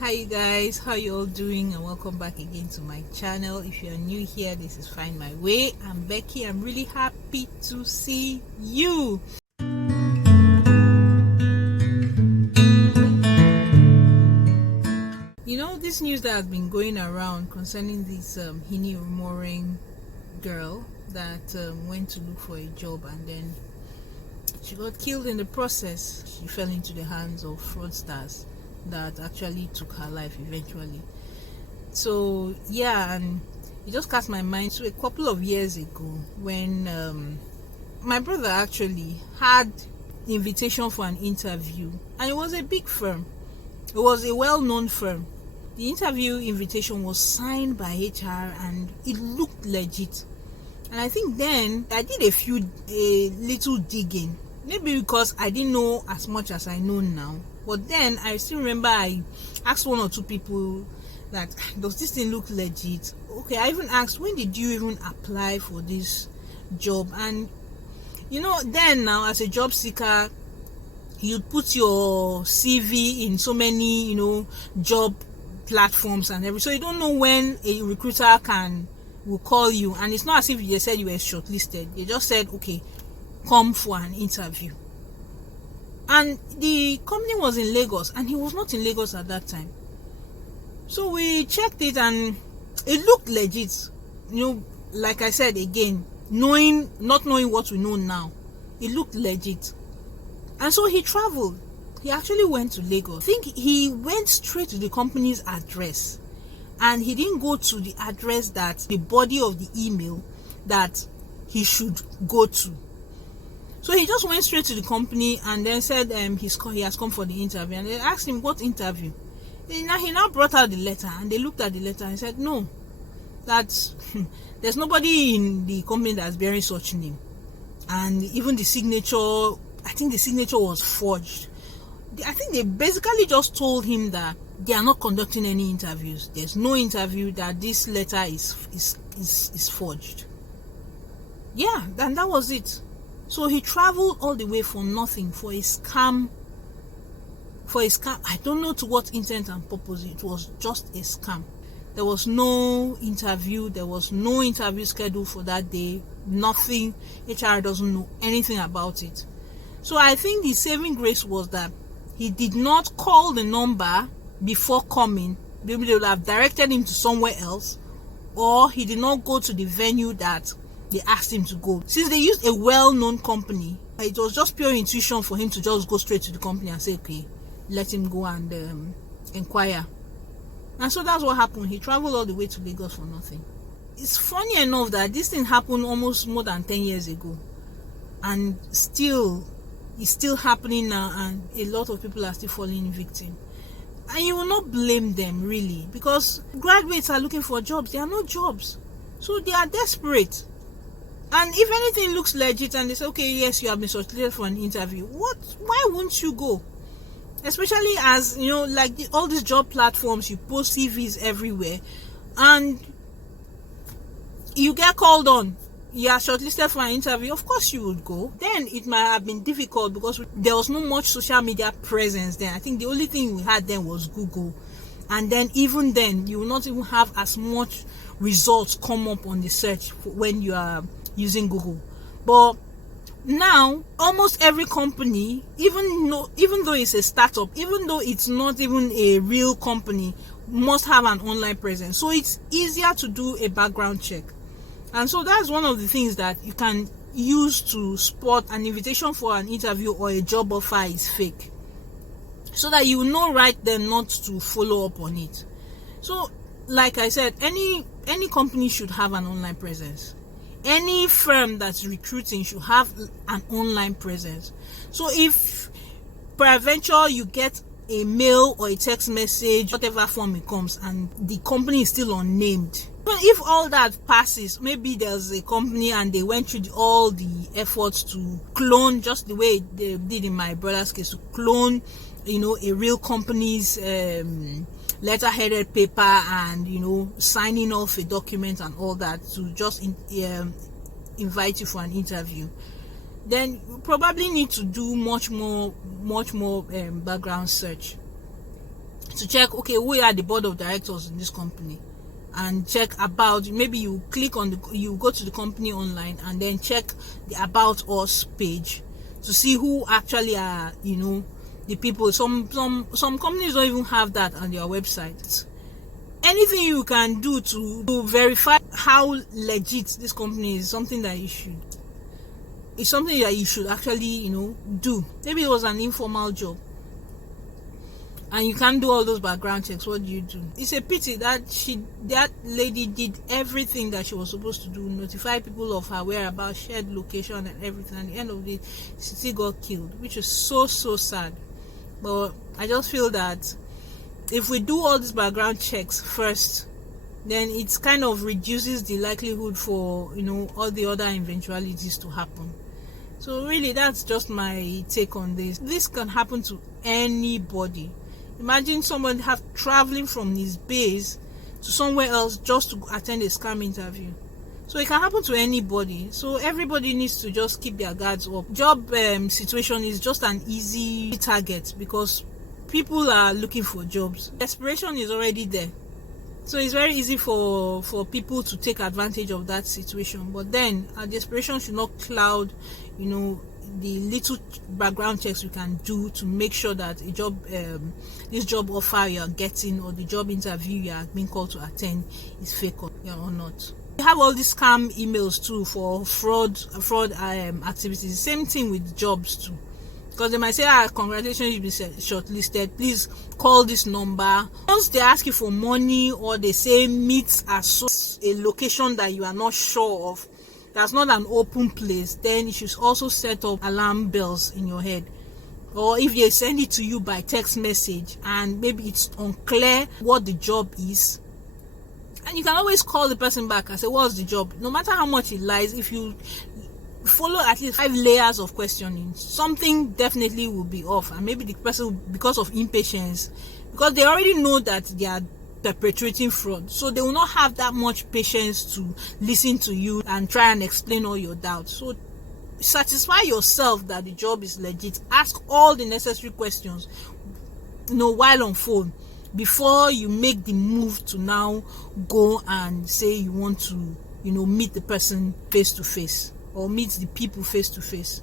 Hi you guys, how you all doing, and welcome back again to my channel. If you are new here, this is Find My Way. I'm Becky. I'm really happy to see you. You know, this news that has been going around concerning this Hini Rumoring girl that went to look for a job and then she got killed in the process. She fell into the hands of fraudsters that actually took her life eventually. So yeah, and it just cast my mind to a couple of years ago when my brother actually had invitation for an interview, and it was a big firm. It was a well-known firm. The interview invitation was signed by HR and it looked legit. And I think then I did a little digging, maybe because I didn't know as much as I know now. But then I still remember I asked one or two people that, does this thing look legit? Okay, I even asked, when did you even apply for this job? And you know, then now as a job seeker, you put your CV in so many, job platforms and everything. So you don't know when a recruiter will call you, and it's not as if they said you were shortlisted. They just said, okay, come for an interview. And the company was in Lagos, and he was not in Lagos at that time. So we checked it and it looked legit. Like I said again, not knowing what we know now, it looked legit. And so he traveled. He actually went to Lagos. I think he went straight to the company's address, and he didn't go to the address that the body of the email that he should go to. So he just went straight to the company and then said he has come for the interview. And they asked him, what interview? He now brought out the letter, and they looked at the letter and said, no, that's there's nobody in the company that's bearing such name. And even the signature, I think the signature was forged. I think they basically just told him that they are not conducting any interviews. There's no interview, that this letter is forged. Yeah, and that was it. So he traveled all the way for nothing, for a scam. I don't know to what intent and purpose. It was just a scam. There was no interview. There was no interview scheduled for that day. Nothing. HR doesn't know anything about it. So I think the saving grace was that he did not call the number before coming. Maybe they would have directed him to somewhere else, or he did not go to the venue that they asked him to go. Since they used a well-known company, it was just pure intuition for him to just go straight to the company and say, okay, let him go and inquire. And so that's what happened. He traveled all the way to Lagos for nothing. It's funny enough that this thing happened almost more than 10 years ago, and it's still happening now, and a lot of people are still falling victim. And you will not blame them, really, because graduates are looking for jobs. There are no jobs, so they are desperate. And if anything looks legit and they say, okay, yes, you have been shortlisted for an interview, why won't you go? Especially as, all these job platforms, you post CVs everywhere, and you get called on, you are shortlisted for an interview, of course you would go. Then it might have been difficult because there was no much social media presence then. I think the only thing we had then was Google. And then even then, you will not even have as much results come up on the search when you are using Google. But now almost every company, even though it's a startup, even though it's not even a real company, must have an online presence. So it's easier to do a background check. And so that's one of the things that you can use to spot an invitation for an interview or a job offer is fake, so that you know right then not to follow up on it. So like I said, any company should have an online presence. Any firm that's recruiting should have an online presence. So if peradventure you get a mail or a text message, whatever form it comes, and the company is still unnamed, but if all that passes, maybe there's a company and they went through all the efforts to clone, just the way they did in my brother's case, to clone, a real company's letter-headed paper and, signing off a document and all that to just invite you for an interview, then you probably need to do much more background search to check, okay, who are the board of directors in this company, and check about. Maybe you click on you go to the company online and then check the About Us page to see who actually are, the people. Some companies don't even have that on their website. Anything you can do to verify how legit this company is, something that you should. It's something that you should actually, do. Maybe it was an informal job, and you can't do all those background checks. What do you do? It's a pity that that lady did everything that she was supposed to do, notify people of her whereabouts, shared location and everything. At the end of the day, she still got killed, which is so sad. But I just feel that if we do all these background checks first, then it kind of reduces the likelihood for all the other eventualities to happen. So really, that's just my take on this. This can happen to anybody. Imagine someone traveling from his base to somewhere else just to attend a scam interview. So it can happen to anybody. So everybody needs to just keep their guards up. Job situation is just an easy target because people are looking for jobs. Desperation is already there. So it's very easy for people to take advantage of that situation. But then our desperation should not cloud, the little background checks you can do to make sure that a job, this job offer you are getting, or the job interview you are being called to attend, is fake or not. We have all these scam emails too for fraud activities. Same thing with jobs too, because they might say, congratulations, you've been shortlisted, please call this number. Once they ask you for money, or they say meet at a location that you are not sure of, that's not an open place, then you should also set up alarm bells in your head. Or if they send it to you by text message and maybe it's unclear what the job is, and you can always call the person back and say, what's the job? No matter how much it lies, if you follow at least 5 layers of questioning, something definitely will be off. And maybe the person, because of impatience, because they already know that they are perpetrating fraud, so they will not have that much patience to listen to you and try and explain all your doubts. So satisfy yourself that the job is legit. Ask all the necessary questions, while on phone, before you make the move to now go and say you want to, meet the person face to face, or meet the people face to face.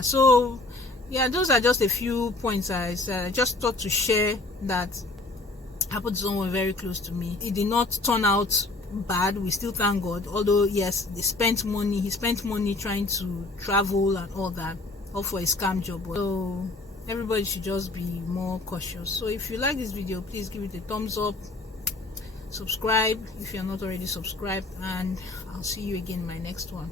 So those are just a few points I just thought to share that happened to someone very close to me. It did not turn out bad. We still thank God. Although yes, he spent money trying to travel and all that, all for a scam job. So everybody should just be more cautious. So if you like this video, please give it a thumbs up, subscribe if you're not already subscribed, and I'll see you again in my next one.